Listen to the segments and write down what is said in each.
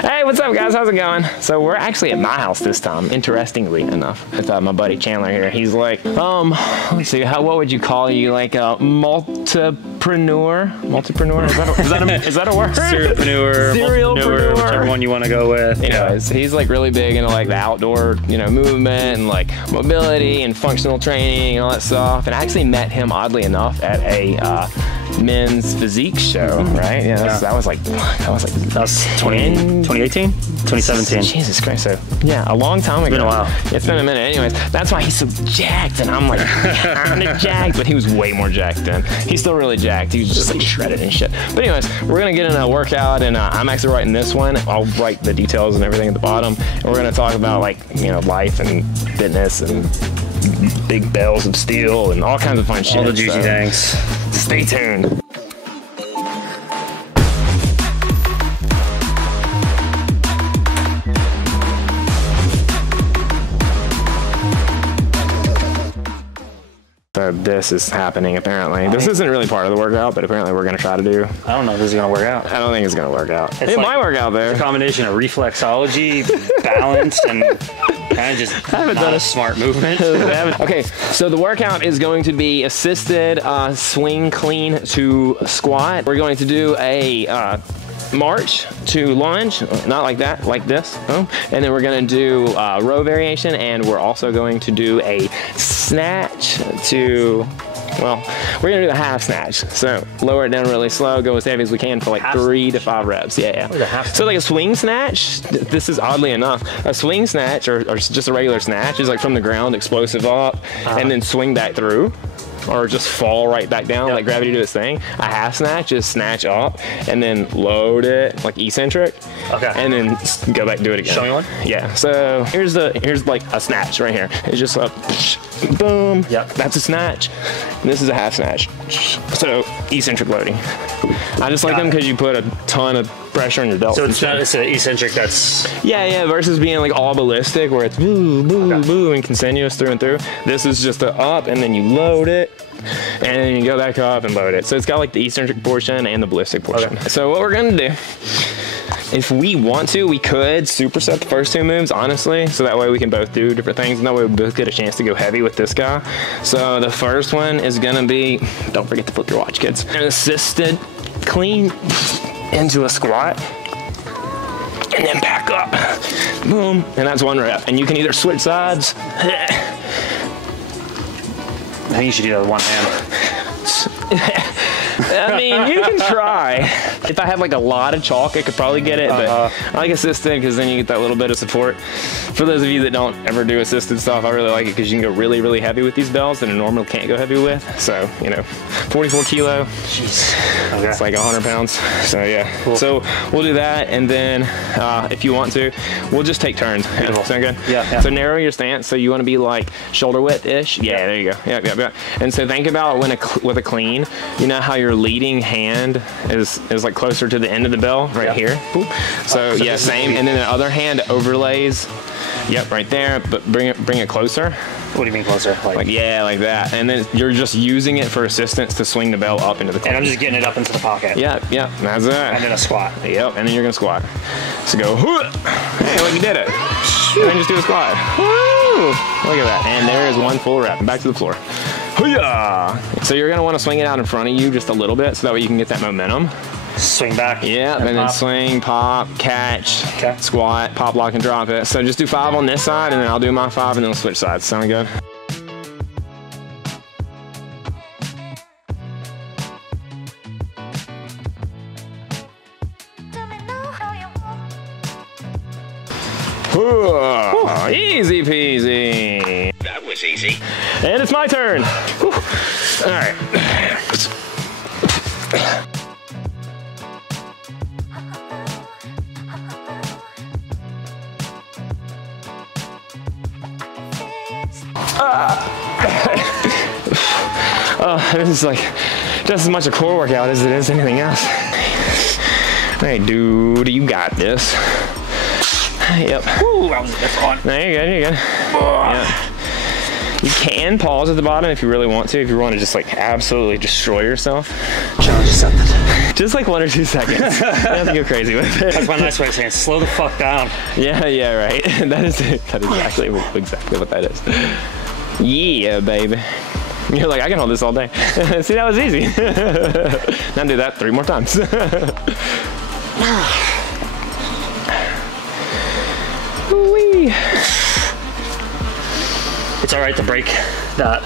Hey, what's up, guys? How's it going? So we're actually at my house this time, interestingly enough. With my buddy Chandler here. He's like, let's see, what would you call you? Like a multipreneur? Multipreneur? Is that a word? Serialpreneur, whichever one you want to go with. Anyways, he's like really big into like the outdoor, movement and like mobility and functional training and all that stuff. And I actually met him, oddly enough, at a men's physique show, right? Yeah, that was 2018? 2017. Jesus Christ. So yeah, a long time ago. It's been a while. It's been a minute. Anyways, that's why he's so jacked, and I'm like kind of jacked, but he was way more jacked then. He's still really jacked. He was just like shredded and shit. But anyways, we're gonna get in a workout, and I'm actually writing this one. I'll write the details and everything at the bottom, and we're gonna talk about like life and fitness and big bells of steel and all kinds of fun shit. All the juicy things. Stay tuned. So this is happening apparently. This isn't really part of the workout, but apparently we're gonna try to do. I don't know if this is gonna work out. I don't think it's gonna work out. It might work out there. A combination of reflexology, balance, and kind of just not a smart movement. Okay, so the workout is going to be assisted swing clean to squat. We're going to do a march to lunge, not like that, like this, and then we're gonna do row variation, and we're also going to do a snatch to, well, we're gonna do a half snatch. So lower it down really slow, go as heavy as we can for like 3 to 5 reps. Yeah. So like a swing snatch, this is oddly enough, a swing snatch or just a regular snatch is like from the ground, explosive up, and then swing back through. Or just fall right back down, like gravity do its thing. A half snatch is snatch up and then load it like eccentric. Okay. And then go back and do it again. Show me one. Yeah. So here's like a snatch right here. It's just a boom. Yep. That's a snatch. And this is a half snatch. So eccentric loading. I just like them because you put a ton of pressure on your delts. So it's an eccentric that's... Yeah, versus being like all ballistic where it's boo, boo, boo, and continuous through and through. This is just a up and then you load it and then you go back up and load it. So it's got like the eccentric portion and the ballistic portion. Okay. So what we're gonna do, if we want to, we could superset the first 2 moves, honestly, so that way we can both do different things, and that way we both get a chance to go heavy with this guy. So the first one is gonna be, don't forget to flip your watch, kids, an assisted clean into a squat, and then back up, boom, and that's 1 rep. And you can either switch sides. I think you should do that with 1 hand. I mean, you can try. If I had like a lot of chalk, I could probably get it, but I like assisted because then you get that little bit of support. For those of you that don't ever do assisted stuff, I really like it because you can go really, really heavy with these bells that a normal can't go heavy with. So, 44 kilo. Jeez. Okay. It's like 100 pounds. So yeah. Cool. So we'll do that, and then if you want to, we'll just take turns. Sound good? Yeah. So narrow your stance. So you want to be like shoulder width-ish. Yeah, there you go. Yeah. And so think about with a clean, you know how your leading hand is like closer to the end of the bell right here. So yeah, same. And then the other hand overlays. Yep, right there. But bring it closer. What do you mean closer? Like that. And then you're just using it for assistance to swing the bell up into the clean. And I'm just getting it up into the pocket. Yeah. That's it. And then a squat. Yep. And then you're gonna squat. So go. Hey, look, you did it. And then just do a squat. Woo! Look at that. And there is 1 full rep. Back to the floor. So you're gonna want to swing it out in front of you just a little bit, so that way you can get that momentum. Swing back. Yeah, and then swing, pop, catch, squat, pop, lock, and drop it. So just do 5 on this side, and then I'll do my 5, and then we'll switch sides. Sound good? Ooh, easy peasy. That was easy. And it's my turn. Whew. All right. This is like just as much a core workout as it is anything else. Hey, dude, you got this. Yep. Ooh, that's on. No, you're good, you're good. Yeah. You can pause at the bottom if you really want to, if you want to just like absolutely destroy yourself. Challenge accepted. Just like 1 or 2 seconds. You don't have to go crazy with it. That's my nice way of saying slow the fuck down. Yeah, right. That is exactly what that is. Yeah, baby. You're like, I can hold this all day. See, that was easy. Now do that 3 more times. Wee. It's all right to break that.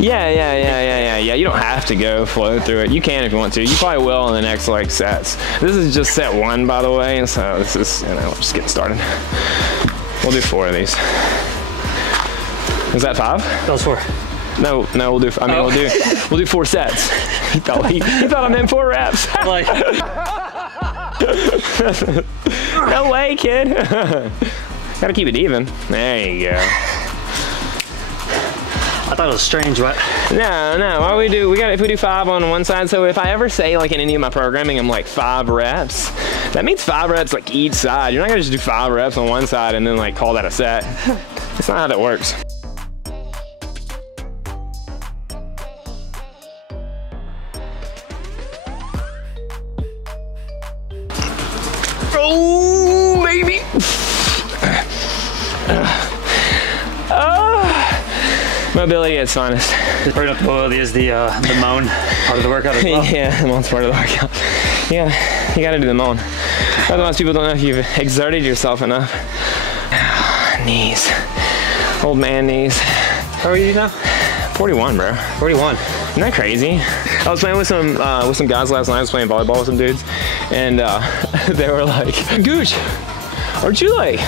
Yeah. You don't have to go flow through it. You can if you want to. You probably will in the next like sets. This is just set 1, by the way, and so this is, you know, just getting started. We'll do 4 of these. Is that 5? That was 4. No, we'll do. I mean, we'll do 4 sets. He thought I meant 4 reps. Like, no way, kid. Gotta keep it even. There you go. I thought it was strange, but No. Why if we do 5 on one side. So if I ever say like in any of my programming, I'm like 5 reps, that means 5 reps like each side. You're not gonna just do 5 reps on one side and then like call that a set. That's not how that works. Oh, baby. Mobility at its finest. just bring up mobility is the moan part of the workout as well. Yeah, the moan's part of the workout. Yeah, you gotta do the moan. Otherwise people don't know if you've exerted yourself enough. Knees. Old man knees. How are you now? 41, bro. 41. Isn't that crazy? I was playing with some guys last night. I was playing volleyball with some dudes, and they were like, "Gooch, aren't you like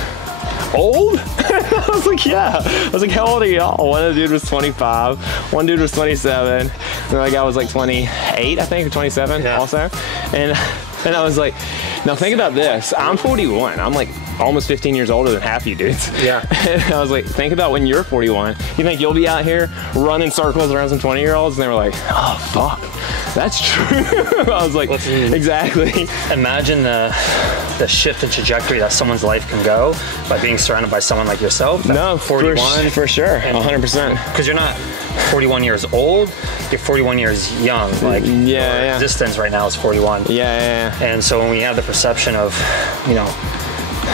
old?" I was like, "Yeah." I was like, "How old are y'all?" One of the dude was 25. One dude was 27. And the other guy was like 28, I think, or 27 also. And I was like, now think about this. I'm 41. I'm like almost 15 years older than half you dudes. Yeah. And I was like, think about when you're 41. You think you'll be out here running circles around some 20-year-olds? And they were like, oh, fuck. That's true. I was like, exactly. Imagine the shift in trajectory that someone's life can go by being surrounded by someone like yourself. No, 41. For sure, 100%. Because you're not 41 years old, you're 41 years young. Like, yeah. Existence right now is 41. Yeah. And so when we have the perception of, you know,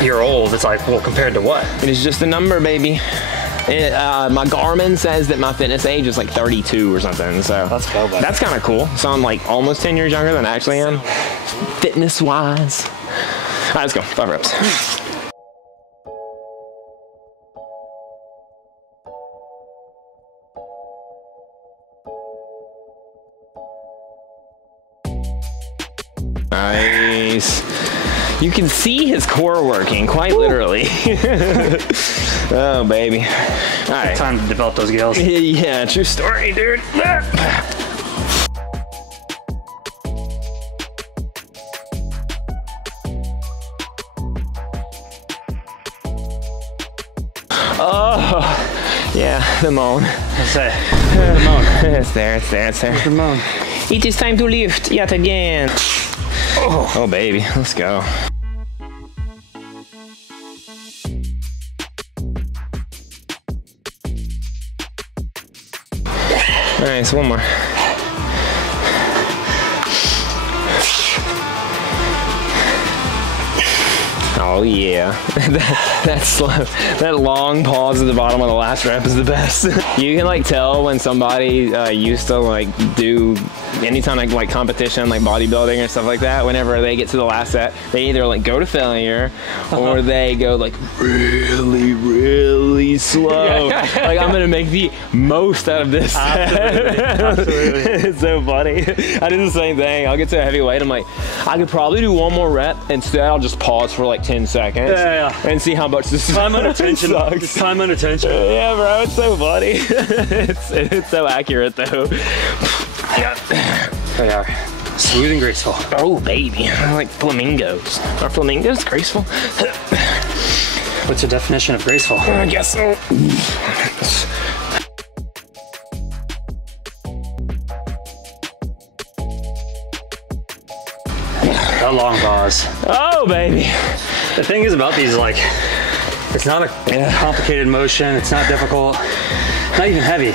you're old, it's like, well, compared to what? It is just a number, baby. My Garmin says that my fitness age is like 32 or something, so let's go, buddy. That's kind of cool. So I'm like almost 10 years younger than I actually am, fitness-wise. All right, let's go. 5 reps. Nice. You can see his core working, quite literally. Oh, baby. All right. Time to develop those skills. Yeah, true story, dude. Oh, yeah, the moan. Let's say, the moan. It's there. The moan. It is time to lift yet again. Oh, baby, let's go. All right, so one more. Oh yeah, that's slow. That long pause at the bottom of the last rep is the best. You can like tell when somebody used to like do anytime like competition, like bodybuilding or stuff like that. Whenever they get to the last set, they either like go to failure or they go like really slow. Like I'm gonna make the most out of this. Absolutely. It's so funny. I do the same thing. I'll get to a heavy weight. I'm like, I could probably do one more rep. Instead, I'll just pause for like 10 seconds and see how much this time under tension sucks. Time under tension. Yeah, bro, it's so funny. it's so accurate though. They are smooth and graceful. Oh baby, I like flamingos. Are flamingos graceful? What's your definition of graceful? I guess so. That long pause. Oh baby. The thing is about these, like, it's not a complicated motion. It's not difficult. not even heavy,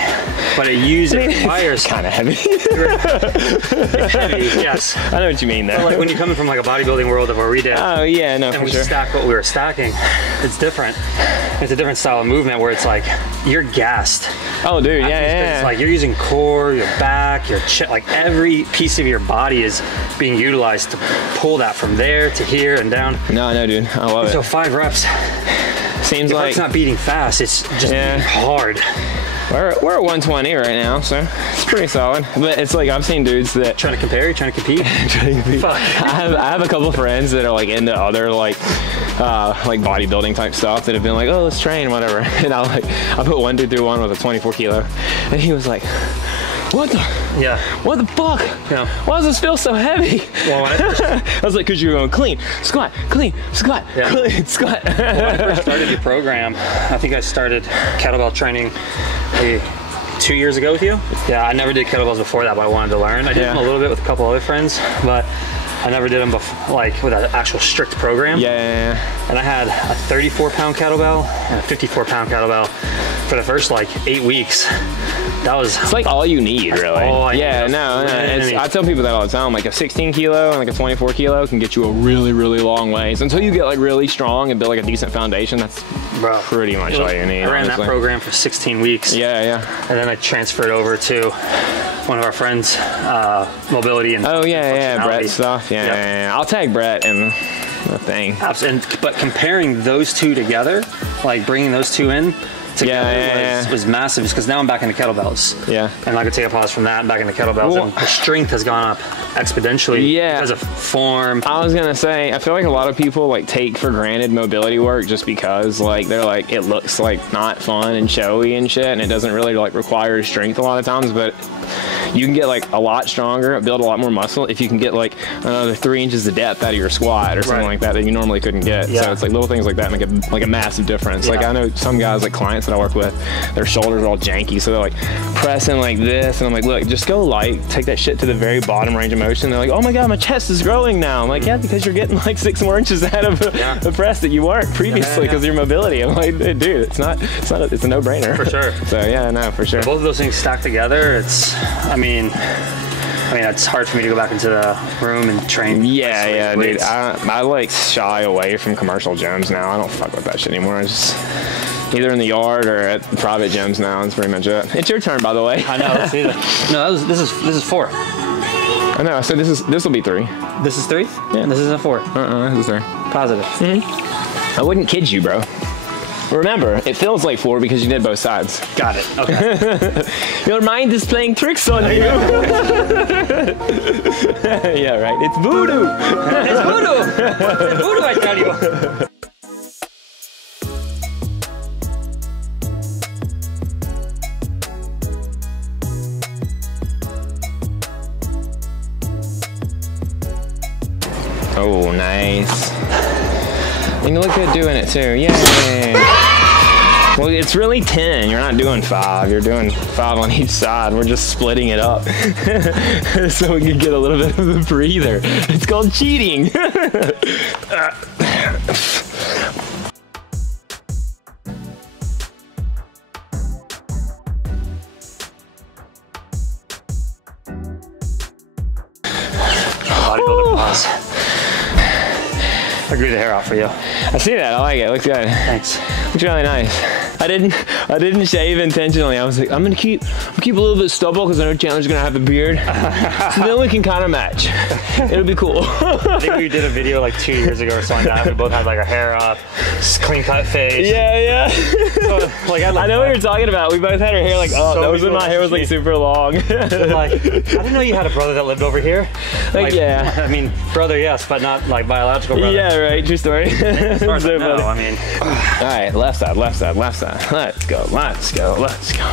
but it requires kind of heavy. It's heavy, yes. I know what you mean there. But like when you're coming from like a bodybuilding world of where we did. Oh yeah, no, and for we sure. stack what we were stacking. It's different. It's a different style of movement where it's like you're gassed. Oh, dude, yeah. It's like you're using core, your back, your chest, like every piece of your body is being utilized to pull that from there to here and down. No, dude, I love it. So 5 reps. Seems like it's not beating fast. It's just beating hard. We're at 120 right now, so it's pretty solid. But it's like I've seen dudes that trying to compare, you trying to compete. Fuck. I have a couple of friends that are like into other like bodybuilding type stuff that have been like, oh, let's train, whatever. And I put one dude through one with a 24 kilo, and he was like, what the? Yeah. What the fuck? Yeah. Why does this feel so heavy? Well, I was like, cause you're going clean, squat, clean, squat, yeah. clean, squat. When I first started the program, I think I started kettlebell training maybe 2 years ago with you. Yeah, I never did kettlebells before that, but I wanted to learn. I did them a little bit with a couple other friends, but I never did them before, like with an actual strict program. Yeah. And I had a 34-pound kettlebell and a 54-pound kettlebell for the first like 8 weeks. That was. It's like all you need, really. Yeah, no. I tell people that all the time. Like a 16 kilo and like a 24 kilo can get you a really, really long ways. Until you get like really strong and build like a decent foundation, that's pretty much all you need. I ran that program for 16 weeks. Yeah. And then I transferred over to one of our friends, mobility and Brett's stuff. Yeah. I'll tag Brett in the thing. But comparing those two together, like bringing those two in together was massive, because now I'm back into kettlebells. Yeah. And I could take a pause from that and back into kettlebells. And the strength has gone up exponentially because of form. I was gonna say, I feel like a lot of people like take for granted mobility work just because like they're like, it looks like not fun and showy and shit, and it doesn't really like require strength a lot of times, but you can get like a lot stronger, build a lot more muscle if you can get like another 3 inches of depth out of your squat or something like that you normally couldn't get. So it's like little things like that make like a massive difference. Like I know some guys, like clients that I work with, their shoulders are all janky, so they're like pressing like this, and I'm like, look, just go light, take that shit to the very bottom range of motion. They're like, oh my god, my chest is growing now. I'm like, yeah, because you're getting like 6 more inches out of a press that you weren't previously because of your mobility. I'm like, dude, it's a no-brainer. For sure. So yeah, no, for sure. Both of those things stacked together, it's, I mean, it's hard for me to go back into the room and train. Yeah, dude. I like shy away from commercial gyms now. I don't fuck with that shit anymore. I just either in the yard or at private gyms now. That's pretty much it. It's your turn, by the way. I know. Let's see that. No, this is 4. I know. So this will be 3. This is 3. Yeah. This is a 4. This is 3. Positive. I wouldn't kid you, bro. Remember, it feels like 4 because you did both sides. Got it. Okay. Your mind is playing tricks on you. Yeah, right. It's voodoo. It's voodoo. It's voodoo, I tell you. Oh, nice. And you look good doing it too. Yay. Well, it's really 10. You're not doing 5. You're doing 5 on each side. We're just splitting it up so we can get a little bit of a breather. It's called cheating. Bodybuilder pause. I grew the hair out for you. I see that. I like it. It looks good. Thanks. Looks really nice. I didn't shave intentionally. I was like, I'm gonna keep a little bit stubble because I know Chandler's gonna have a beard. So then we can kind of match. It'll be cool. I think we did a video like 2 years ago or something like that. We both had like our hair up, clean cut face. Yeah. So, like, I know what you're talking about. We both had our hair like up. That was when my hair was like super long. Like, I didn't know you had a brother that lived over here. Like, yeah. I mean, brother, yes, but not like biological brother. Yeah, right. True story. As far as I know, I mean. All right, left side, left side, left side. Let's go, let's go, let's go.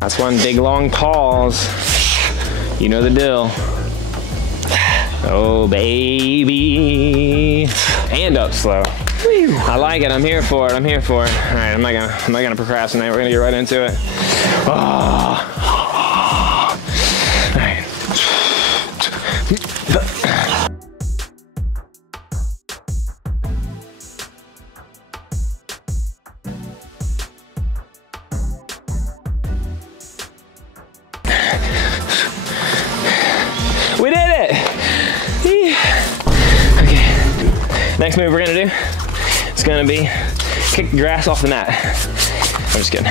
That's one big long pause. You know the deal. Oh, baby. And up slow. I like it. I'm here for it. I'm here for it. All right, I'm not gonna procrastinate. We're gonna get right into it. Oh. All right. next move we're gonna do is gonna be kick the grass off the mat. I'm just kidding.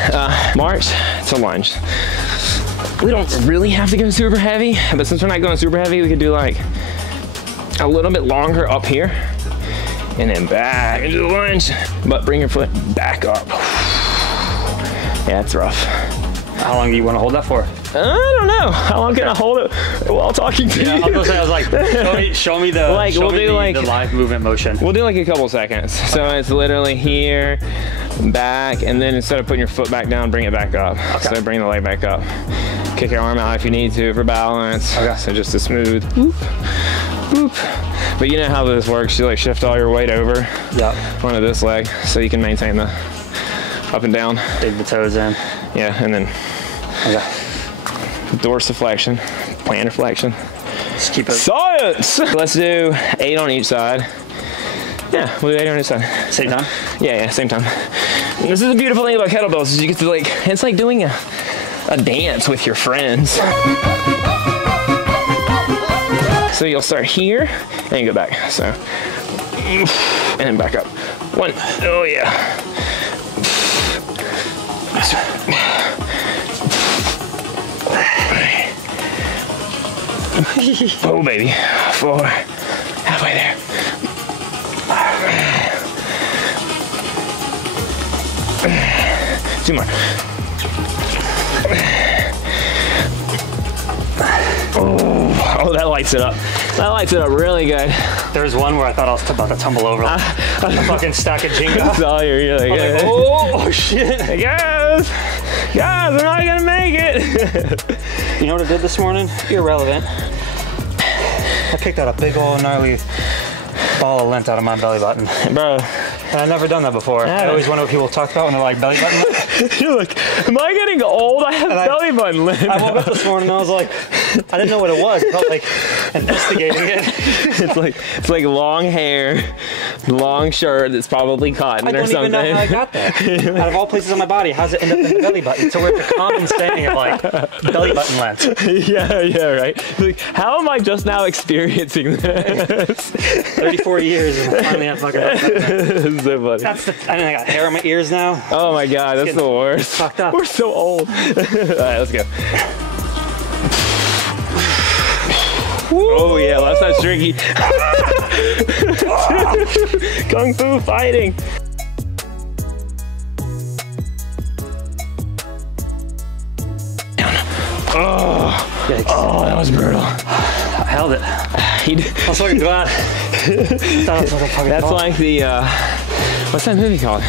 March to lunge. We don't really have to go super heavy, but since we're not going super heavy, we could do like a little bit longer up here and then back into the lunge, but bring your foot back up. Yeah, it's rough. How long do you want to hold that for? I don't know. How long can I hold it while talking to you? I was gonna say, I was like, show me the like, we'll do like the live movement motion. We'll do like a couple seconds. So it's literally here, back, and then instead of putting your foot back down, bring it back up. Okay. So bring the leg back up. Kick your arm out if you need to for balance. Okay. So just a smooth whoop, whoop. But you know how this works. You like shift all your weight over onto this leg so you can maintain the up and down. Dig the toes in. Yeah, and then dorsiflexion, plantar flexion. Just keep it. Science! Let's do 8 on each side. Yeah, we'll do 8 on each side. Same time? Yeah, same time. And this is the beautiful thing about kettlebells is you get to like, it's like doing a dance with your friends. So you'll start here and go back. So, and then back up. 1, oh yeah. Oh baby, 4, halfway there. 2 more. Oh, that lights it up. That lights it up really good. There was one where I thought I was about to tumble over a fucking stack of Jenga. That's all you're like, oh shit. Hey guys, we're not gonna make it. You know what I did this morning? Irrelevant. I picked out a big old gnarly ball of lint out of my belly button. Bro. And I've never done that before. Yeah. I always wonder what people talk about when they're like belly button lint. You're like, am I getting old? I have belly button lint. I woke up this morning and I was like, I didn't know what it was. I felt like investigating it. It's like long hair, long shirt that's probably cotton or something. I don't even know how I got that. Out of all places on my body, how's it end up in the belly button? So we're at the common saying of like belly button lint. Yeah, right. Like, how am I just now experiencing this? 34 years and I finally have fucking It's so funny. I got hair on my ears now. Oh my god, that's the worst. Fucked up. We're so old. All right, let's go. Oh yeah, last time's tricky. Kung Fu fighting. Oh, that was brutal. I held it. I was fucking glad. That's like the, what's that movie called?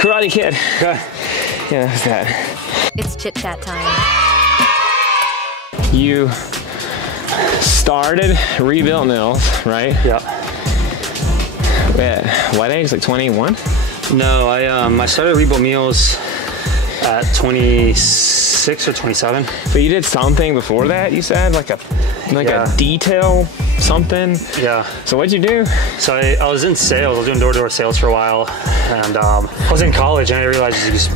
Karate Kid. Yeah, that's that. It's chit chat time. You started Rebuilt Nils, right? Yeah. At what age? Like 21? No, I started Rebuilt Meals at 26 or 27. But you did something before that, you said? Like a detail something? Yeah. So what'd you do? So I was in sales. I was doing door-to-door sales for a while. And I was in college and I realized you just,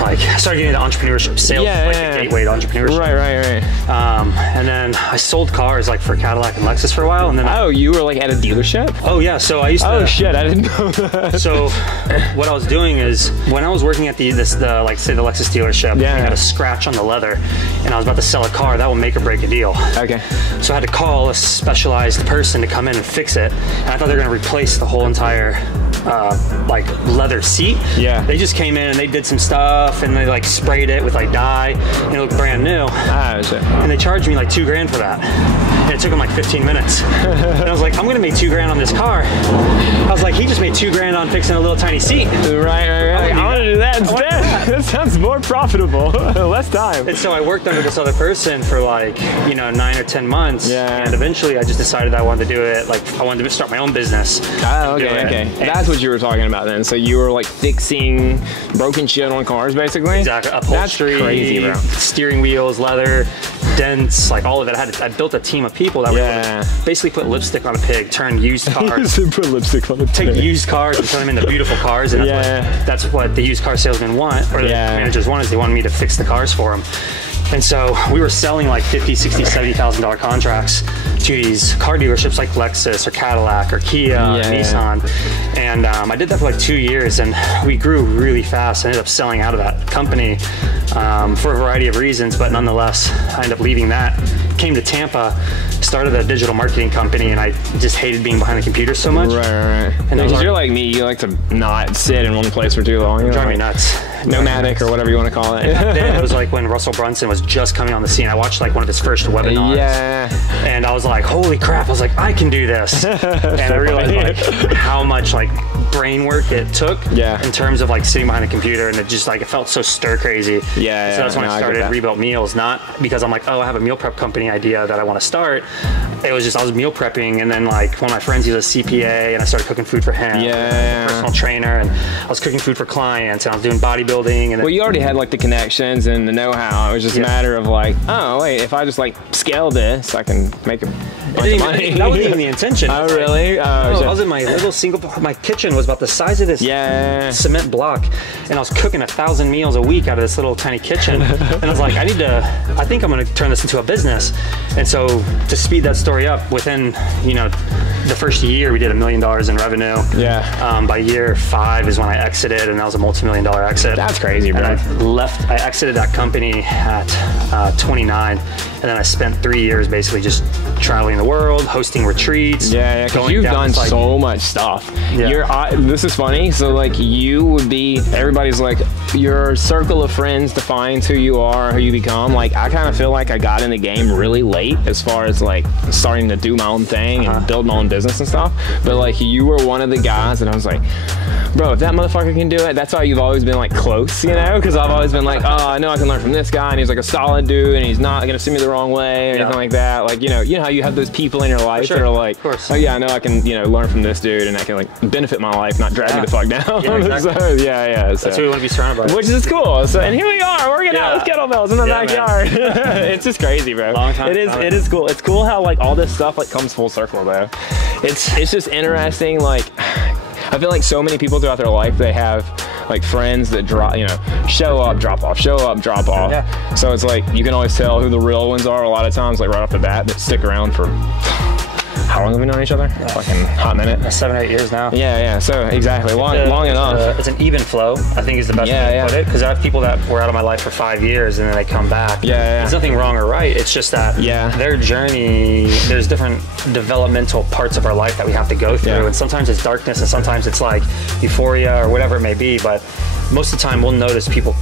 like, I started getting into entrepreneurship. Sales the gateway to entrepreneurship. Right. And then I sold cars like for Cadillac and Lexus for a while. And then you were like at a dealership? Oh yeah, so I used to. Oh shit, I didn't know that. So what I was doing is when I was working at the like say the Lexus dealership, we had a scratch on the leather and I was about to sell a car, that would make or break a deal. Okay. So I had to call a specialized person to come in and fix it. And I thought they were gonna replace the whole entire like leather seat. Yeah. They just came in and they did some stuff and they like sprayed it with like dye and it looked brand new. And they charged me like $2 for that. And it took them like 15 minutes. And I was like, I'm gonna make $2 on this car. I was like, he just made $2 on fixing a little tiny seat. Right. I wanna do that instead. That sounds more profitable. Less time. And so I worked under this other person for like, 9 or 10 months. Yeah. And eventually I just decided I wanted to do it. Like I wanted to start my own business. Oh, okay. That's what you were talking about then. So you were like fixing broken shit on cars basically? Exactly. Upholstery, that's crazy, bro. Steering wheels, leather, dents, like all of it. I built a team of people that would basically put lipstick on a pig, turn used cars. Put lipstick on a pig. Take used cars and turn them into beautiful cars. And that's what the used car salesmen want, or the managers want, is they want me to fix the cars for them. And so we were selling like $50,000, $60,000, $70,000 contracts to these car dealerships like Lexus or Cadillac or Kia or Nissan. And I did that for like 2 years, and we grew really fast. I ended up selling out of that company for a variety of reasons, but nonetheless, I ended up leaving that, came to Tampa, started a digital marketing company, and I just hated being behind the computer so much. Right. And because you're like me, you like to not sit in one place for too long. Drive me nuts. Nomadic or whatever you want to call it. Then it was like when Russell Brunson was just coming on the scene. I watched like one of his first webinars. And I was like, holy crap. I was like, I can do this. And I realized like how much like brain work it took in terms of like sitting behind a computer, and it just like, it felt so stir crazy. So that's when I started Rebuilt Meals, not because I'm like, oh, I have a meal prep company idea that I want to start. It was just, I was meal prepping, and then like one of my friends, he was a CPA, and I started cooking food for him. Personal trainer, and I was cooking food for clients, and I was doing bodybuilding. And well, you already had like the connections and the know-how. It was just a matter of like, oh wait, if I just like scale this, I can make a bunch of money. That wasn't even the intention. Oh really? I was in my little my kitchen was about the size of this cement block, and I was cooking 1,000 meals a week out of this little tiny kitchen. And I was like, I think I'm gonna turn this into a business. And so to speed that story up, within, you know, the first year we did $1 million in revenue. By year 5 is when I exited, and that was a multi-million-dollar exit. That's crazy, bro. And I exited that company at 29, and then I spent 3 years basically just traveling the world, hosting retreats. Because you've done so much stuff. This is funny. So like you would be, everybody's like, your circle of friends defines who you are, who you become. Like I kind of feel like I got in the game really late as far as like starting to do my own thing and build my own business and stuff. But like you were one of the guys that I was like, bro, if that motherfucker can do it, that's why you've always been like close, you know? Because I've always been like, oh, I know I can learn from this guy, and he's like a solid dude, and he's not gonna see me the wrong way or anything like that. Like, you know how you have those people in your life that are like, oh yeah, I know I can, you know, learn from this dude, and I can like benefit my life, not drag me the fuck down. So, that's what we want to be surrounded by. Which is cool. So, and here we are working out with kettlebells in the backyard. It's just crazy, bro. It is cool. It's cool how like all this stuff like comes full circle, though. It's just interesting. Like, I feel like so many people throughout their life, they have like friends that drop, you know, show up, drop off, show up, drop off. So it's like you can always tell who the real ones are a lot of times, like right off the bat, that stick around for how long have we known each other? Fucking hot minute. 7 or 8 years now. So exactly, long enough. It's an even flow, I think is the best way to put it, because I have people that were out of my life for 5 years and then they come back. There's nothing wrong or right, it's just that their journey, there's different developmental parts of our life that we have to go through, and sometimes it's darkness and sometimes it's like euphoria or whatever it may be, but most of the time we'll notice people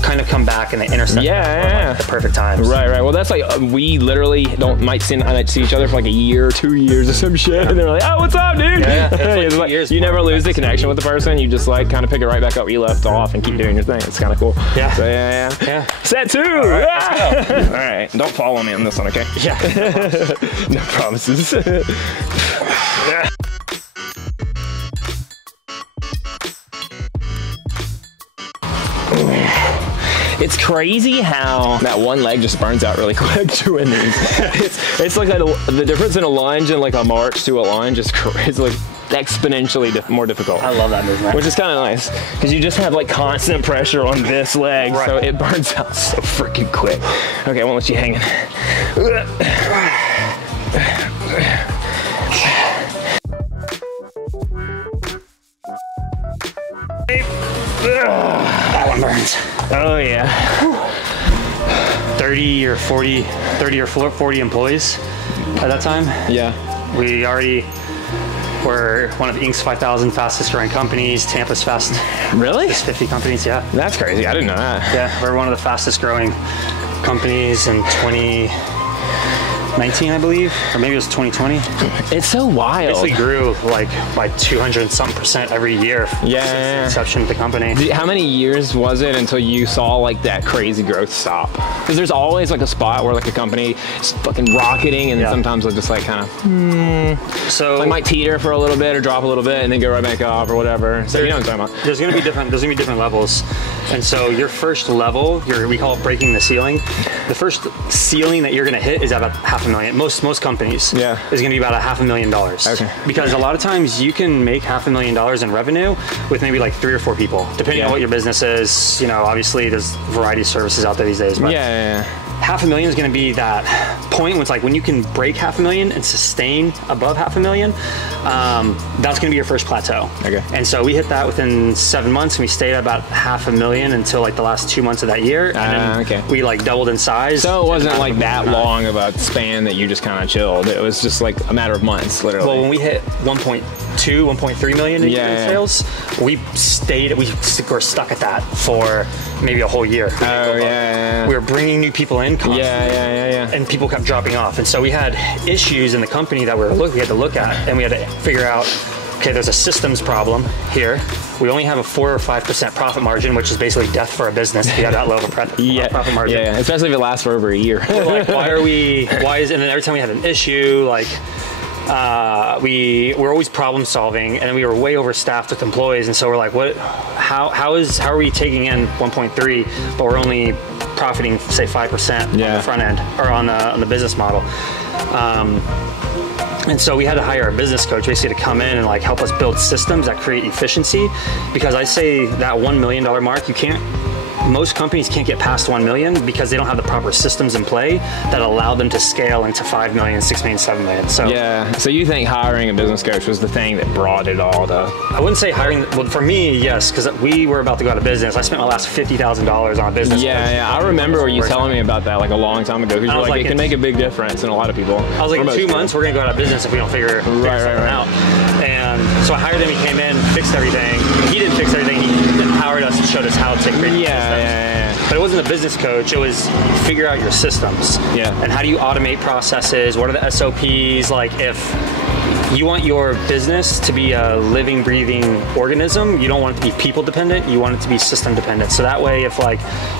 kind of come back and they intersect at the perfect times. Right. Well, that's like we literally might see each other for like a year or 2 years or some shit, and they're like, oh, what's up, dude? It's like years, you never lose the connection with the person. You just like kind of pick it right back up where you left off and keep doing your thing. It's kind of cool. So set 2. All right, all right, don't follow me on this one, okay? No promises. It's crazy how that one leg just burns out really quick doing these. It's like the difference in a lunge and like a march to a lunge is it's like exponentially more difficult. I love that movement. Which is kind of nice because you just have like constant pressure on this leg, so it burns out so freaking quick. Okay, I won't let you hang it. That one burns. Oh yeah. 30 or 40 employees at that time. We already were one of Inc.'s 5,000 fastest growing companies, Tampa's fastest 50 companies. That's crazy. I didn't know that. We're one of the fastest growing companies in 2019, I believe, or maybe it was 2020. It's so wild. Basically grew like by 200% every year since the inception of the company. How many years was it until you saw like that crazy growth stop? Because there's always like a spot where like a company is fucking rocketing, and then sometimes they'll just like kind of so like might teeter for a little bit or drop a little bit and then go right back up or whatever. So you know what I'm talking about. There's gonna be different levels. And so your first level, we call it breaking the ceiling. The first ceiling that you're gonna hit is about $500,000. Most companies is gonna be about $500,000. Okay. Because a lot of times you can make $500,000 in revenue with maybe like 3 or 4 people, depending on what your business is. You know, obviously there's a variety of services out there these days. But 500,000 is going to be that point when it's like when you can break 500,000 and sustain above 500,000, that's going to be your first plateau. Okay. And so we hit that within 7 months, and we stayed at about 500,000 until like the last 2 months of that year. And then we like doubled in size. So it wasn't like that long of a span that you just kind of chilled. It was just like a matter of months, literally. Well, when we hit 1.2, 1.3 million in sales, we were stuck at that for maybe a whole year. We were bringing new people in constantly, and people kept dropping off. And so we had issues in the company that we had to look at, and we had to figure out, okay, there's a systems problem here. We only have a 4 or 5% profit margin, which is basically death for a business if you have that low of a profit margin. Yeah, especially if it lasts for over a year. Like, and then every time we had an issue, like, we were always problem solving, and then we were way overstaffed with employees, and so we're like, how are we taking in 1.3 but we're only profiting, say, 5% on the front end, or on the business model. And so we had to hire a business coach basically to come in and like help us build systems that create efficiency, because I say that $1 million mark, most companies can't get past 1 million because they don't have the proper systems in play that allow them to scale into 5 million, 6 million, 7 million. So so you think hiring a business coach was the thing that brought it all to? I wouldn't say hiring. Well, for me, yes, because we were about to go out of business. I spent my last $50,000 on a business coach. I remember you telling me about that like a long time ago. Because you're like, it can make a big difference in a lot of people. I was like, in 2 months, we're gonna go out of business if we don't figure something out. And so I hired him. He came in, fixed everything. He didn't fix everything. He empowered us and showed us how to create systems. But it wasn't a business coach. It was figure out your systems. And how do you automate processes? What are the SOPs? Like, if you want your business to be a living, breathing organism, you don't want it to be people dependent, you want it to be system dependent. So that way, if like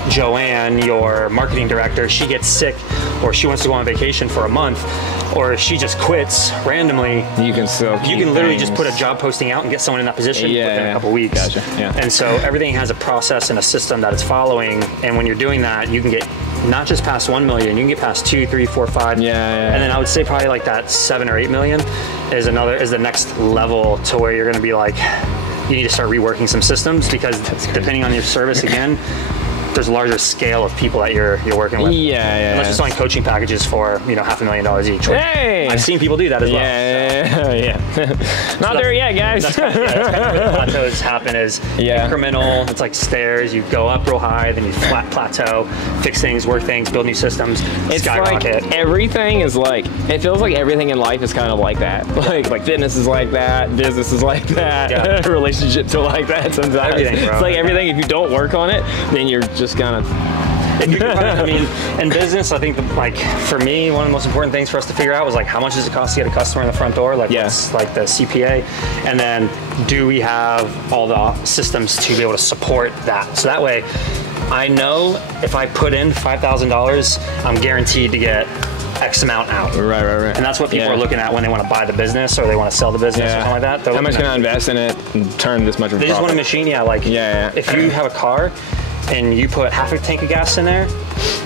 Joanne, your marketing director, she gets sick, or she wants to go on vacation for a month, or if she just quits randomly, you can literally just put a job posting out and get someone in that position within a couple weeks. And so everything has a process and a system that it's following, and when you're doing that, you can get not just past 1 million, you can get past 2, 3, 4, 5. And then I would say probably like that 7 or 8 million is the next level, to where you're going to be like, you need to start reworking some systems, because depending on your service, again, there's a larger scale of people that you're working with. Unless you're selling coaching packages for $500,000 each. Hey! I've seen people do that as well. Not there yet, guys. That's kind of where plateaus happen, is incremental. It's like stairs. You go up real high, then you flat plateau, fix things, work things, build new systems, skyrocket. Like everything is like, it feels like everything in life is kind of like that. Like fitness is like that, business is like that, relationships are like that sometimes. Everything, bro. It's like everything, if you don't work on it, then you're just kind of... I mean, in business, I think like for me, one of the most important things for us to figure out was like, how much does it cost to get a customer in the front door? Like, what's like the CPA, and then do we have all the systems to be able to support that? So that way, I know if I put in $5,000, I'm guaranteed to get X amount out. Right. And that's what people are looking at when they want to buy the business, or they want to sell the business or something like that. How much can I invest in it and turn this much of a profit? They just want a machine, if you have a car and you put half a tank of gas in there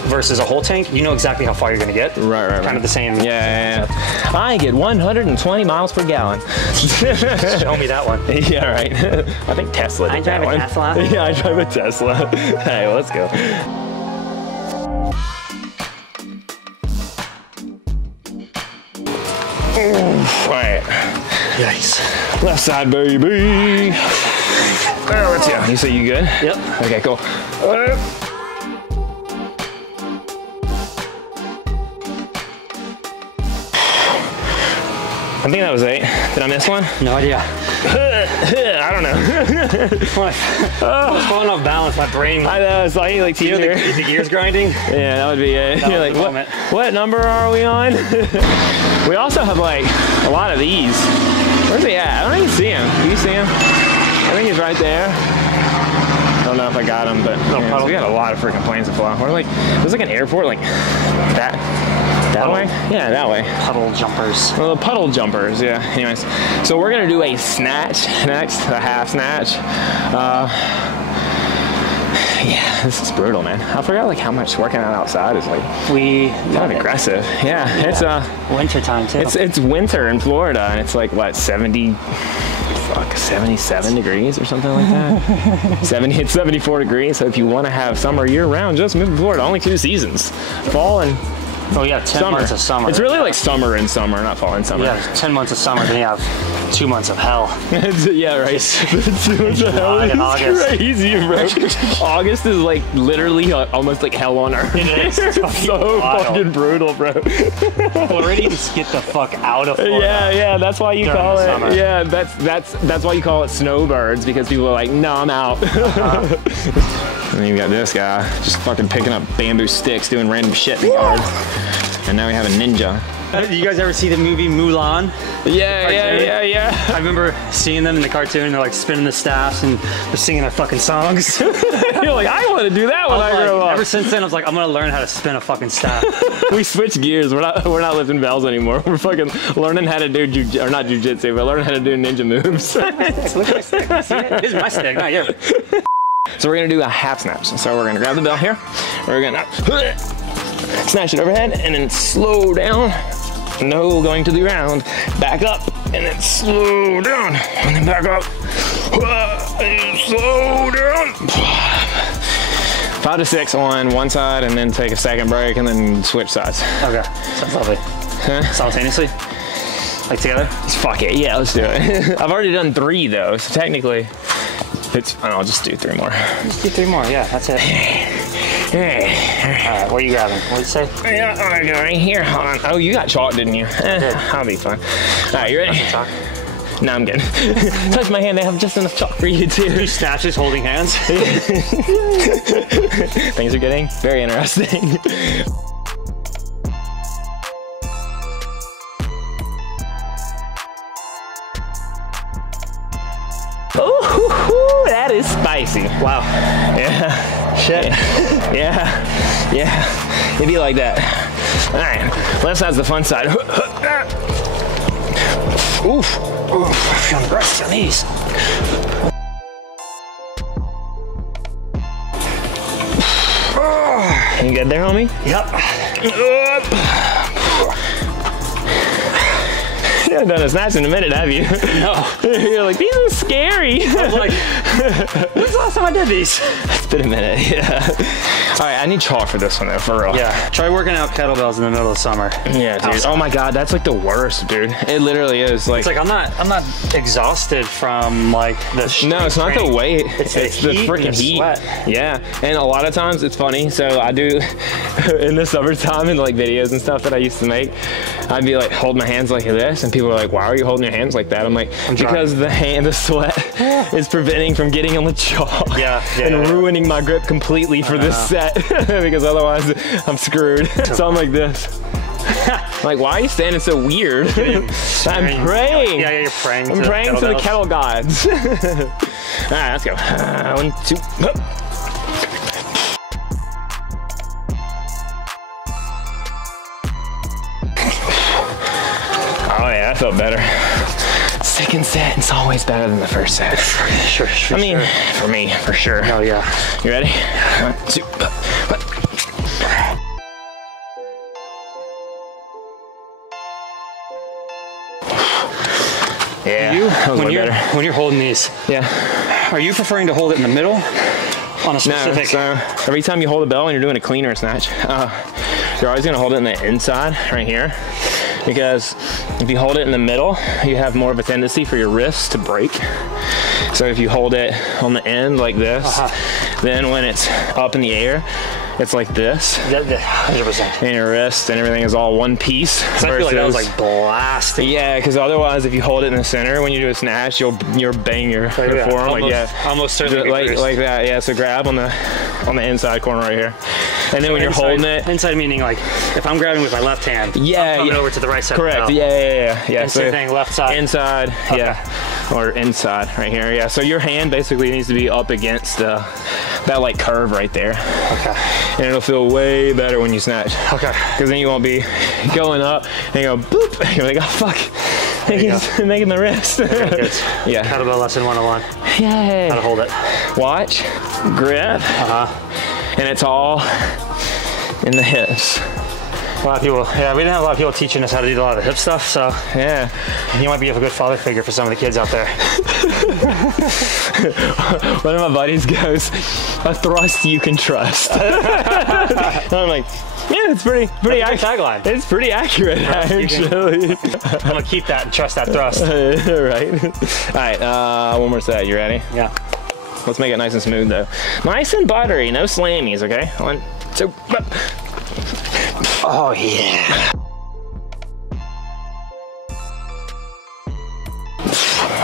versus a whole tank, you know exactly how far you're going to get. Right. Kind of the same. I get 120 miles per gallon. Show me that one. Yeah, right. I think Tesla did that one. I drive a Tesla. Yeah, I drive a Tesla. Hey, let's go. All right. Yikes. Left side, baby. Let's see. You say you good? Yep. Okay, cool. I think that was 8. Did I miss one? No idea. I don't know. I was falling off balance. My brain. I know. It's like teeter. The gears grinding. Yeah, that would be it. You're like, what number are we on? We also have like a lot of these. Where's he at? I don't even see him. Do you see him? I think he's right there. I don't know if I got him, but we got a lot of freaking planes to fly. We're like, there's like an airport like that way? Yeah, that way. Puddle jumpers. Well, the puddle jumpers, yeah. Anyways, so we're gonna do a snatch next, a half snatch. Yeah, this is brutal, man. I forgot like how much working out outside is like kind of aggressive. Yeah, it's winter time too. It's winter in Florida, and it's like what, 70, fuck, 77 degrees or something like that. 70, it's 74 degrees. So if you want to have summer year round, just move forward. Only 2 seasons, fall and oh yeah, 10 months of summer. It's really like summer and summer, not fall and summer. Yeah, 10 months of summer, then you have 2 months of hell. Yeah, right. 2 months of hell is crazy, bro. August is like literally almost like hell on earth. It is. It's so fucking brutal, bro. Floridians get the fuck out of Florida. Yeah, that's why you call it. Summer. Yeah, that's why you call it snowbirds, because people are like, no, I'm out. And then you got this guy just fucking picking up bamboo sticks, doing random shit in the yard. And now we have a ninja. You guys ever see the movie Mulan? Yeah. I remember seeing them in the cartoon. They're like spinning the staffs and they're singing their fucking songs. You're like, I want to do that when I grow up. Ever since then, I was like, I'm gonna learn how to spin a fucking staff. We switched gears. We're not lifting bells anymore. We're fucking learning how to do or not jujitsu, but learning how to do ninja moves. Look at my stick. You see it? This is my stick, not yours. So we're gonna do a half snatch. So we're gonna grab the bell here. We're gonna snatch it overhead and then slow down. No going to the ground. Back up and then slow down. And then back up. And slow down. 5 to 6 on one side and then take a second break and then switch sides. Okay, sounds lovely. Simultaneously? Like together? Fuck it, yeah, let's do it. I've already done 3 though, so technically I'll just do 3 more. Just do 3 more, yeah, that's it. Alright, what are you grabbing? What'd you say? Yeah, I'm going right here. Hold on. Oh, you got chalk, didn't you? I'll be fine. Alright, you ready? No, I'm good. Touch my hand, I have just enough chalk for you too. 2 snatches holding hands. Things are getting very interesting. Ooh, that is spicy. Wow. Yeah. Shit. Yeah. It'd be like that. All right. Left side's the fun side. Oof. Oof. I feel the rest on these. You good there, homie? Yep. You haven't done a snatch in a minute, have you? No. You're like, these are scary. I was like, when's the last time I did these? It's been a minute, yeah. All right, I need chalk for this one though, for real. Yeah, try working out kettlebells in the middle of summer. Yeah, dude. Outside. Oh my God, that's like the worst, dude. It literally is. Like, it's like I'm not exhausted from like the no, it's not the weight. It's the freaking heat. Sweat. Yeah, and a lot of times it's funny. So I do in the summertime in like videos and stuff that I used to make, I'd be like hold my hands like this, and people are like, "Why are you holding your hands like that?" I'm like, because the sweat is preventing from getting on the chalk. And ruining my grip completely for this set because otherwise I'm screwed. So I'm like this. Like, why are you standing so weird? I'm praying. Yeah, you're praying. I'm praying to the kettle gods. All right, let's go. 1, 2. Oh yeah, that felt better. Second set, it's always better than the first set. Sure. I mean, for me, for sure. Oh yeah. You ready? 1, 2. Yeah. When you're holding these, are you preferring to hold it in the middle on a specific? No, so every time you hold a bell and you're doing a clean or a snatch, you're always gonna hold it in the inside right here. Because if you hold it in the middle, you have more of a tendency for your wrists to break. So if you hold it on the end like this, then when it's up in the air, it's like this. 100%. And your wrist and everything is all one piece. I feel like that was like blasting. Yeah, because otherwise, if you hold it in the center when you do a snatch, you'll bang your forearm almost certainly like that. Yeah, so grab on the inside corner right here, and then when you're holding it inside, meaning like if I'm grabbing with my left hand, I'm coming over to the right side. Correct. Yeah. And So same thing, left side. Inside. Okay. Yeah. Or inside right here. Yeah. So your hand basically needs to be up against that like curve right there. Okay. And it'll feel way better when you snatch. Okay. Because then you won't be going up and you go boop. And you're like, oh fuck. He's making the wrist. Yeah. Kettlebell lesson 101. Yay. How to hold it. Watch, grip, and it's all in the hips. A lot of people, yeah, we didn't have a lot of people teaching us how to do a lot of the hip stuff, so Yeah. you might be a good father figure for some of the kids out there. One of my buddies goes, "A thrust you can trust." And I'm like, yeah, it's pretty That's a good tagline. It's pretty accurate, actually. I'm gonna keep that and trust that thrust. Right. All right, one more set. You ready? Yeah. Let's make it nice and smooth, though. Nice and buttery, no slammies, okay? 1, 2, Oh yeah.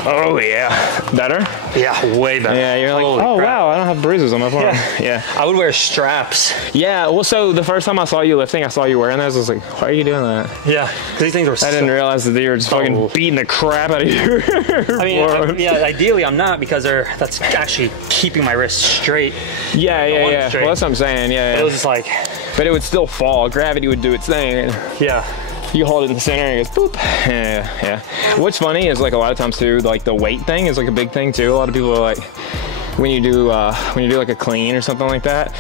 oh yeah. Better? Yeah, way better. Yeah, you're like, Holy oh crap. wow, I don't have bruises on my forearm. Yeah. Yeah. I would wear straps. Yeah, well, so the first time I saw you lifting, I saw you wearing those. I was like, why are you doing that? Yeah, because these things were I didn't realize that they were just fucking beating the crap out of you. I mean, yeah, ideally I'm not, because that's actually keeping my wrist straight. Yeah. Straight. Well, that's what I'm saying. Yeah. It was just like, But it would still fall. Gravity would do its thing. yeah. You hold it in the center and it goes boop. Yeah. What's funny is like a lot of times too, like the weight thing is like a big thing too. A lot of people are like, when you do like a clean or something like that,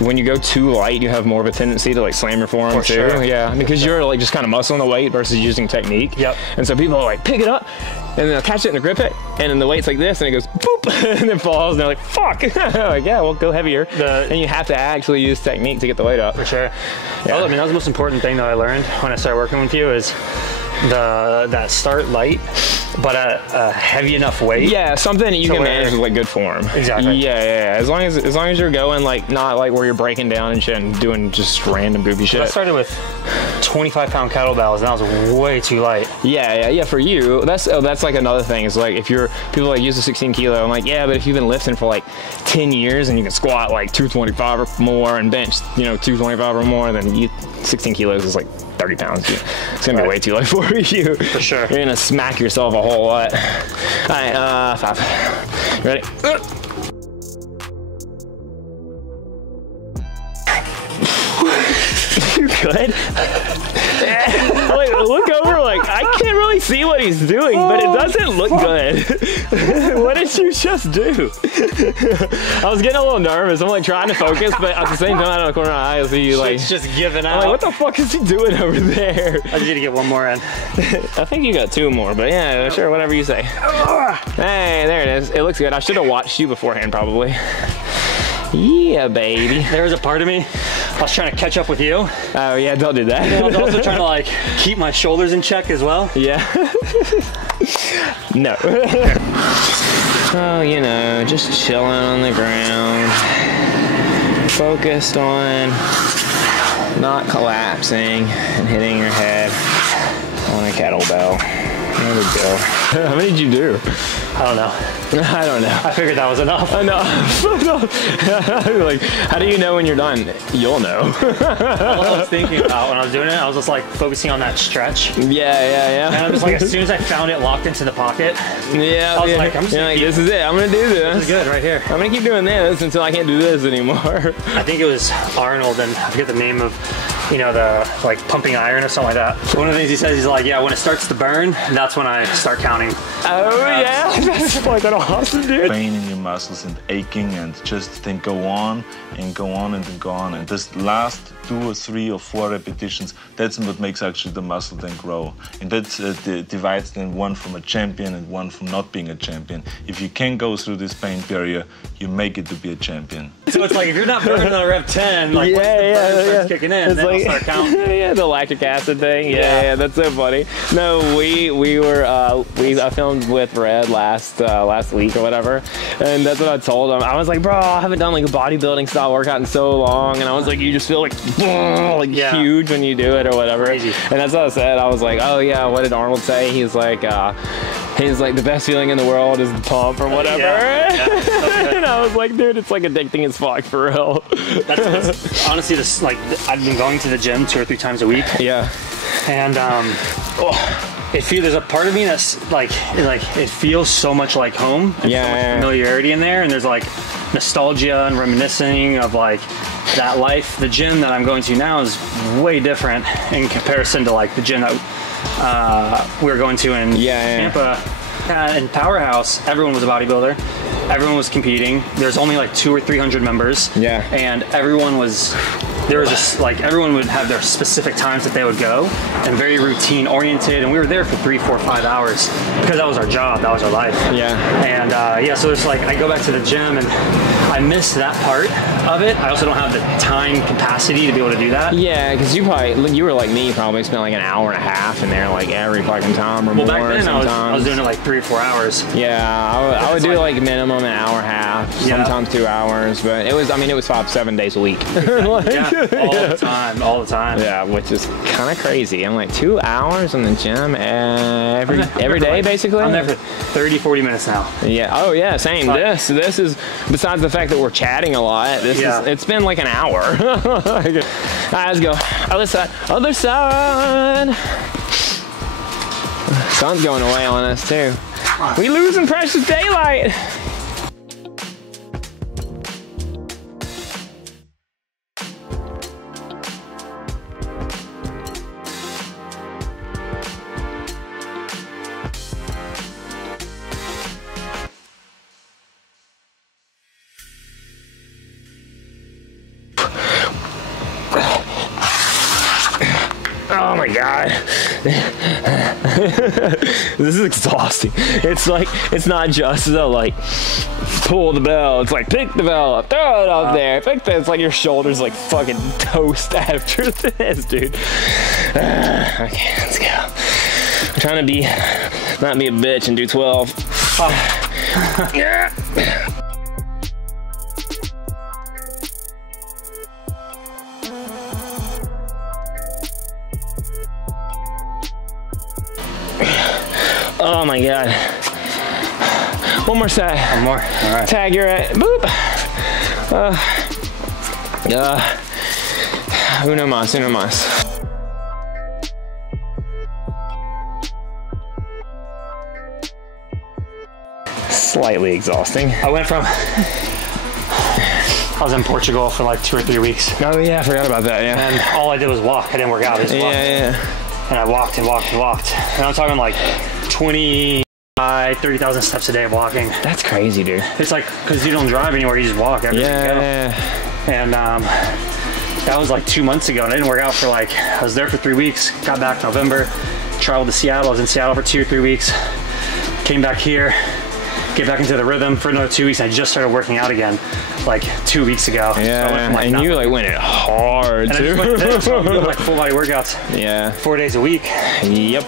when you go too light, you have more of a tendency to like slam your forearm too. Sure. Yeah, because you're like just kind of muscling the weight versus using technique. Yep. And so people are like, pick it up, and then they'll catch it and grip it, and then the weight's like this, and it goes boop, and then falls, and they're like, fuck. Like, yeah, well, go heavier. And you have to actually use technique to get the weight up. For sure. Yeah. I mean, that was the most important thing that I learned when I started working with you, is that start light, but at a heavy enough weight. Yeah, something that you can manage with like good form. Exactly. Yeah. As long as you're going like not like where you're breaking down and shit and doing just random goofy shit. I started with 25-pound kettlebells, and that was way too light. Yeah. For you, that's like another thing. Is like if people like use a 16 kilo. I'm like, yeah, but if you've been lifting for like 10 years and you can squat like 225 or more and bench 225 or more, then 16 kilos is like 30 pounds. It's gonna be way too light for you. For sure. You're gonna smack yourself a whole lot. All right, 5. Ready? You good? Like, look over, like, I can't really see what he's doing, but it doesn't look good. What did you just do? I was getting a little nervous. I'm like trying to focus, but at the same time, out of the corner of my eye, I see you like. It's just giving out. I'm like, what the fuck is he doing over there? I just need to get one more in. I think you got 2 more, but yeah, sure, whatever you say. Hey, there it is. It looks good. I should have watched you beforehand, probably. Yeah, baby. There was a part of me, I was trying to catch up with you. Oh yeah, don't do that. And I was also trying to like keep my shoulders in check as well. Yeah. No. Oh, just chilling on the ground. Focused on not collapsing and hitting your head on a kettlebell. There we go. How many did you do? I don't know. I don't know. I figured that was enough. I know. Like, how do you know when you're done? You'll know. What I was thinking about when I was doing it, I was just like focusing on that stretch. Yeah. And I'm just like, as soon as I found it locked into the pocket, yeah, I was like, I'm just gonna this is it. I'm gonna do this. This is good right here. I'm gonna keep doing this until I can't do this anymore. I think it was Arnold, and I forget the name of, the like pumping iron or something like that. One of the things he says, he's like, yeah, when it starts to burn, that's when I start counting. Oh yeah, that's like an awesome dude. Pain in your muscles and aching, and just then go on and go on and then go on, and this last 2 or 3 or 4 repetitions, that's what makes actually the muscle then grow, and that divides then one from a champion and one from not being a champion. If you can go through this pain barrier, you make it to be a champion. So it's like if you're not burning on rep 10, like once the burn starts kicking in, it's then like, I'll start counting. Yeah, the lactic acid thing. Yeah, that's so funny. No, we I filmed with Red last week or whatever, and that's what I told him. I was like, bro, I haven't done like a bodybuilding style workout in so long, and I was like, you just feel like huge when you do it or whatever. Crazy. And that's what I said. I was like, oh yeah, what did Arnold say? He's like the best feeling in the world is the pump or whatever. And I was like, dude, it's like addicting as fuck for real. That's honestly, I've been going to the gym 2 or 3 times a week. Yeah. And there's a part of me that's like it feels so much like home. And so much familiarity in there, and there's like nostalgia and reminiscing of like that life. The gym that I'm going to now is way different in comparison to like the gym that we were going to in Tampa. In Powerhouse, everyone was a bodybuilder. Everyone was competing. There's only like 200 or 300 members. Yeah. And everyone was there was just like everyone would have their specific times that they would go, and very routine oriented. And we were there for 3, 4, 5 hours because that was our job, that was our life. Yeah. And yeah, so it's like I go back to the gym and I miss that part of it. I also don't have the time capacity to be able to do that. Yeah, because you were like me, probably spent like an hour and a half in there like every fucking time or more. Well, back then sometimes. I was doing it like 3 or 4 hours. Yeah, I would do like minimum an hour and a half, sometimes 2 hours, but it was 5-7 days a week. Like, yeah, all the time. Yeah, which is kind of crazy. I'm like 2 hours in the gym every day, basically. I'm there for 30, 40 minutes now. Yeah. Oh yeah, same. This is besides the fact that we're chatting a lot. It's been like an hour. All right, let's go. Other side. Other side. Sun's going away on us too. We losing precious daylight. Oh my God. This is exhausting. It's like, it's not just the like, pull the bell. It's like, pick the bell up, throw it up there. Pick that. It's like your shoulders like fucking toast after this, dude. Okay, let's go. I'm trying to not be a bitch and do 12. Yeah. Oh my God. One more set. One more. All right. Tag, you're at. Boop. Uno más, uno más. Slightly exhausting. I was in Portugal for like 2 or 3 weeks. Oh yeah, I forgot about that, yeah. And all I did was walk. I didn't work out, I just walked. Yeah. And I walked and walked and walked. And I'm talking like 30,000 steps a day of walking. That's crazy, dude. It's like, because you don't drive anywhere, you just walk everywhere you go. And that was like 2 months ago, and I didn't work out for like, I was there for 3 weeks, got back November, traveled to Seattle. I was in Seattle for 2 or 3 weeks, came back here, get back into the rhythm for another 2 weeks, and I just started working out again like 2 weeks ago. Yeah, so like, and you like went it hard and too. I just went doing like full body workouts. Yeah. 4 days a week. Yep.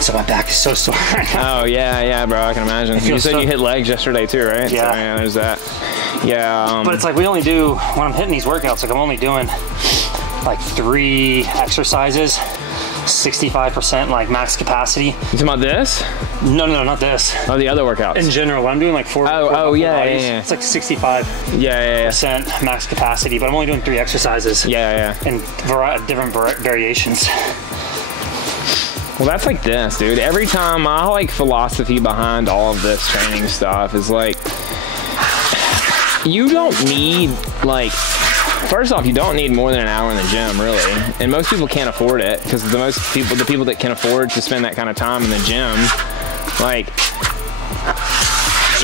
So my back is so sore right now. Oh yeah, bro, I can imagine. You said you hit legs yesterday too, right? Yeah. So, yeah, there's that. Yeah. But it's like we only do, when I'm hitting these workouts, like I'm only doing like 3 exercises, 65% like max capacity. You talking about this? No, not this. Oh, the other workouts. In general, when I'm doing like four yeah. It's like 65% max capacity, but I'm only doing 3 exercises. Yeah. And different variations. Well, that's like this, dude. Every time, my like philosophy behind all of this training stuff is like, you don't need like, first off, you don't need more than an hour in the gym, really. And most people can't afford it, because the people that can afford to spend that kind of time in the gym, like,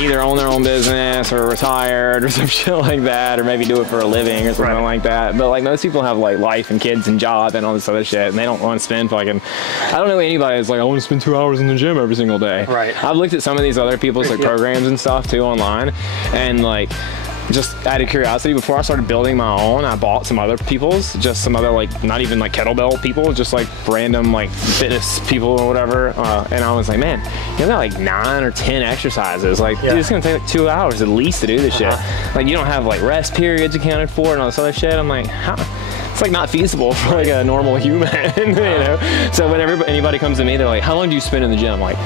either own their own business or retired or some shit like that, or maybe do it for a living or something like that. But like most people have like life and kids and job and all this other shit, and they don't want to spend fucking, I don't know anybody that's like, I want to spend 2 hours in the gym every single day. Right. I've looked at some of these other people's like programs and stuff too online, and like, just out of curiosity, before I started building my own, I bought some other people's, just some other like, not even like kettlebell people, just like random like fitness people or whatever. And I was like, man, you got like 9 or 10 exercises. Like, dude, it's gonna take like 2 hours at least to do this shit. Like, you don't have like rest periods accounted for and all this other shit. I'm like, how? It's like not feasible for like a normal human, you know? So when anybody comes to me, they're like, how long do you spend in the gym? I'm like,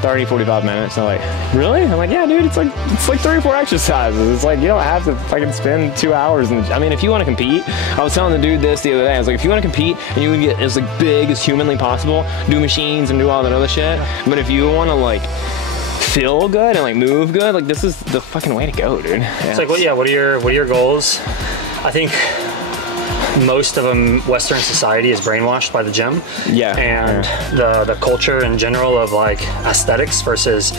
30, 45 minutes. They're like, really? I'm like, yeah, dude, it's like 3 or 4 exercises. It's like, you don't have to fucking spend 2 hours. I mean, if you want to compete, I was telling the dude this the other day. I was like, if you want to compete and you want to get as like big as humanly possible, do machines and do all that other shit. But if you want to like feel good and like move good, like this is the fucking way to go, dude. Yeah. It's like, what are your goals? I think most of them, Western society is brainwashed by the gym. Yeah. And the culture in general of like aesthetics versus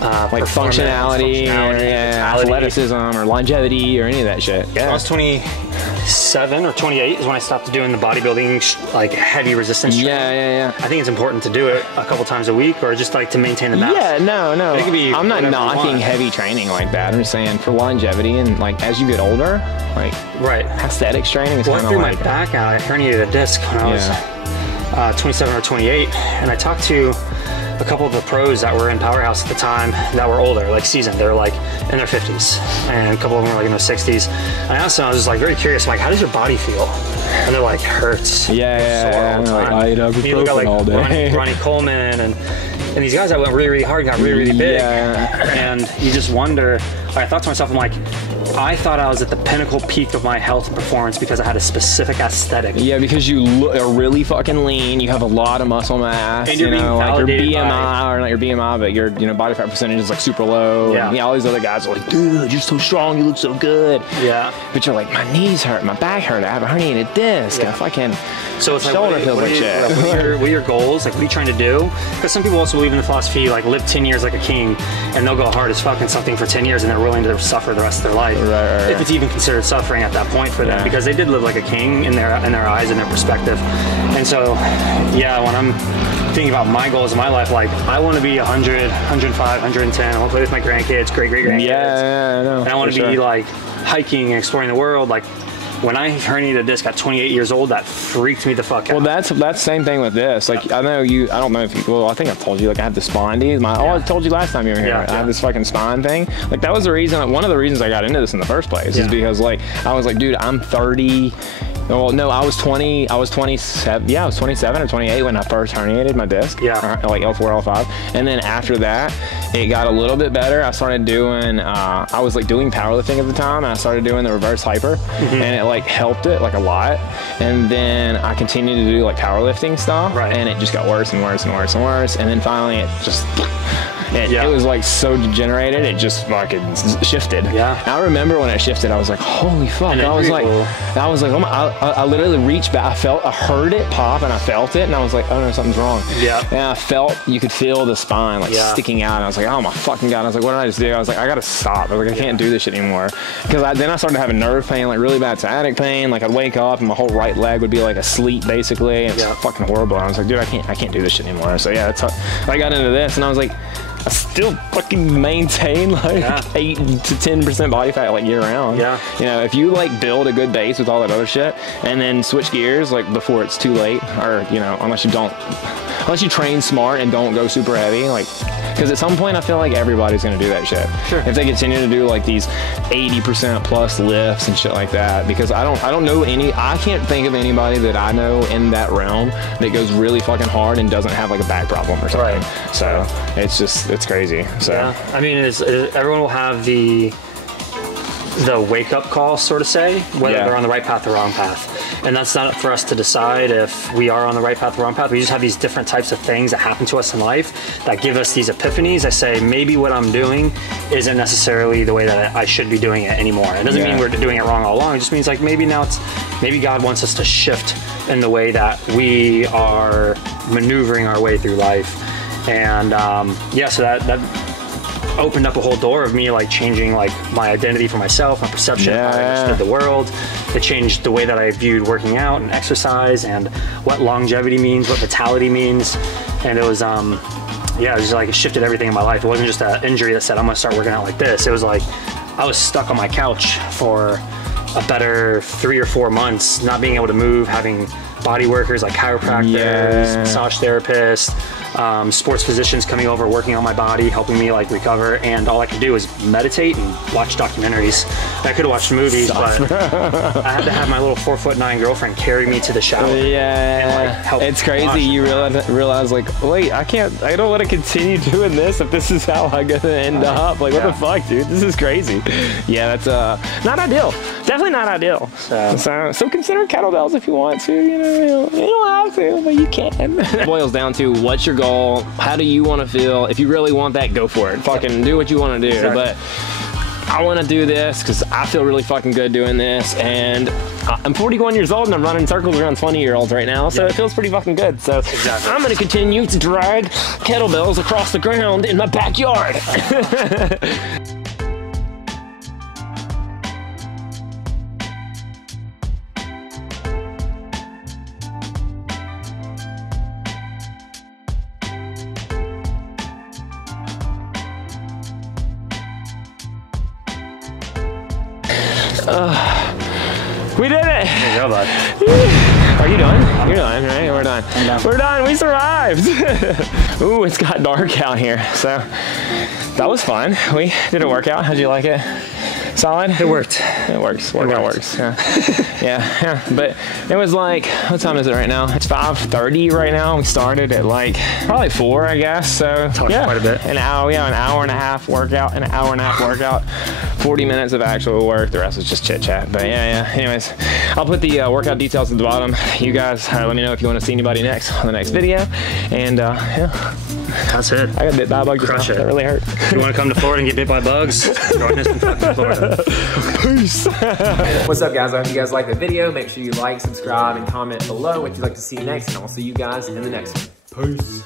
like functionality or athleticism or longevity or any of that shit. Yeah. I was 27 or 28 is when I stopped doing the bodybuilding, like heavy resistance training. Yeah. I think it's important to do it a couple times a week, or just like to maintain the mass. Yeah, no. It could be I'm not whatever you knocking want. heavy training like that. I'm just saying for longevity and like as you get older, like Right. aesthetics training is Well, I kind threw of my like back out. I herniated a disc when I was 27 or 28, and I talked to a couple of the pros that were in Powerhouse at the time that were older, like seasoned. They were like in their 50s, and a couple of them were like in their 60s. And I asked them, I was just like very curious, like, how does your body feel? And they're like, hurts. Yeah. Sore all the time. I eat And you look at like ibuprofen all day. Ronnie Coleman and these guys that went really, really hard got really, really big. Yeah. And you just wonder, like, I thought to myself, I'm like, I thought I was at the pinnacle peak of my health and performance because I had a specific aesthetic. Yeah, because you are really fucking lean. You have a lot of muscle mass. And you're being like your validated BMI, or not your BMI, but your body fat percentage is like super low. Yeah. And, all these other guys are like, dude, you're so strong. You look so good. Yeah. But you're like, my knees hurt, my back hurt. I have a herniated disc. Yeah. And fucking So it's like, shoulder feels like shit. what are your goals? Like, what are you trying to do? Because some people also believe in the philosophy, like, live 10 years like a king, and they'll go hard as fucking something for 10 years, and they're willing to suffer the rest of their life. Right. If it's even considered suffering at that point for them, because they did live like a king in their eyes and their perspective. And so, yeah, when I'm thinking about my goals in my life, like, I want to be 100, 105, 110. I want to play with my grandkids, great-great-grandkids. Yeah, I know. And I want to for be, sure. like, hiking and exploring the world. Like, when I herniated a disc at 28 years old, that freaked me the fuck out. Well, that's the same thing with this. Like, I know you, I don't know if you, well, I think I told you, like, I have the spondy. I told you last time you were here. Yeah, I have this fucking spine thing. Like, that was the reason, one of the reasons I got into this in the first place is because, like, I was like, dude, I'm 30. Well, no, I was 27. Yeah, I was 27 or 28 when I first herniated my disc. Yeah. Like L4, L5. And then after that, it got a little bit better. I started doing, I was like doing powerlifting at the time, and I started doing the reverse hyper, and it like helped it like a lot. And then I continued to do like powerlifting stuff, and it just got worse and worse and worse and worse. And then finally it just, it was like so degenerated, it just fucking shifted. Yeah. And I remember when it shifted, I was like, holy fuck. I was like, oh my, I literally reached back, I heard it pop and I felt it, and I was like, oh no, something's wrong. Yeah. And I felt, you could feel the spine like sticking out, and I was like, oh my fucking God. I was like, what did I just do? I was like, I gotta stop. I was like, I can't do this shit anymore. Because then I started having nerve pain, like really bad sciatic pain. Like I'd wake up and my whole right leg would be like asleep basically. And it's fucking horrible. And I was like, dude, I can't do this shit anymore. So yeah, that's how I got into this, and I was like, I still fucking maintain like 8 to 10% body fat like year round. Yeah. You know, if you like build a good base with all that other shit and then switch gears like before it's too late, or you know, unless you train smart and don't go super heavy, like, because at some point I feel like everybody's gonna do that shit. Sure. If they continue to do like these 80% plus lifts and shit like that, because I don't know I can't think of anybody that I know in that realm that goes really fucking hard and doesn't have like a back problem or something. Right. So it's crazy. So I mean, everyone will have the wake up call, sort of say, whether they're on the right path or wrong path. And that's not for us to decide if we are on the right path or wrong path. We just have these different types of things that happen to us in life that give us these epiphanies that say, maybe what I'm doing isn't necessarily the way that I should be doing it anymore. It doesn't mean we're doing it wrong all along. It just means like maybe God wants us to shift in the way that we are maneuvering our way through life. And so that opened up a whole door of me like changing like my identity for myself, my perception, how I understood the world. It changed the way that I viewed working out and exercise, and what longevity means, what vitality means. And it was it was just like it shifted everything in my life. It wasn't just an injury that said I'm gonna start working out like this. It was like I was stuck on my couch for a better 3 or 4 months, not being able to move, having body workers like chiropractors, massage therapists, sports physicians coming over, working on my body, helping me like recover, and all I could do was meditate and watch documentaries. I could have watched movies, but I had to have my little 4'9" girlfriend carry me to the shower. And, like, help it's crazy. You realize like, wait, I don't want to continue doing this if this is how I'm gonna end up. Like, what the fuck, dude? This is crazy. Yeah, that's not ideal. Definitely not ideal. So consider kettlebells if you want to. You don't have to, but you can. It boils down to what's your goal? How do you want to feel? If you really want that, go for it. Fucking do what you want to do. Exactly. But I want to do this because I feel really fucking good doing this, and I'm 41 years old and I'm running circles around 20-year-olds right now, so it feels pretty fucking good. So I'm gonna continue to drag kettlebells across the ground in my backyard. We did it. There you go, bud. Are you done? You're done, right? We're done. We're done. We survived. Ooh, it's got dark out here. So that was fun. We did a workout. How'd you like it? Solid? It worked. It works. Workout works. Yeah. Yeah. But it was like, what time is it right now? It's 5:30 right now. We started at like probably 4, I guess. So yeah, quite a bit. An hour and a half workout. 40 minutes of actual work. The rest was just chit chat. But yeah. Anyways, I'll put the workout details at the bottom. You guys let me know if you want to see anybody next on the next video. And yeah. That's it. I got bit by a bug just now. That really hurt. If you want to come to Florida and get bit by bugs, join us in fucking Florida. Peace. What's up, guys? I hope you guys liked the video. Make sure you like, subscribe, and comment below what you'd like to see next, and I'll see you guys in the next one. Peace.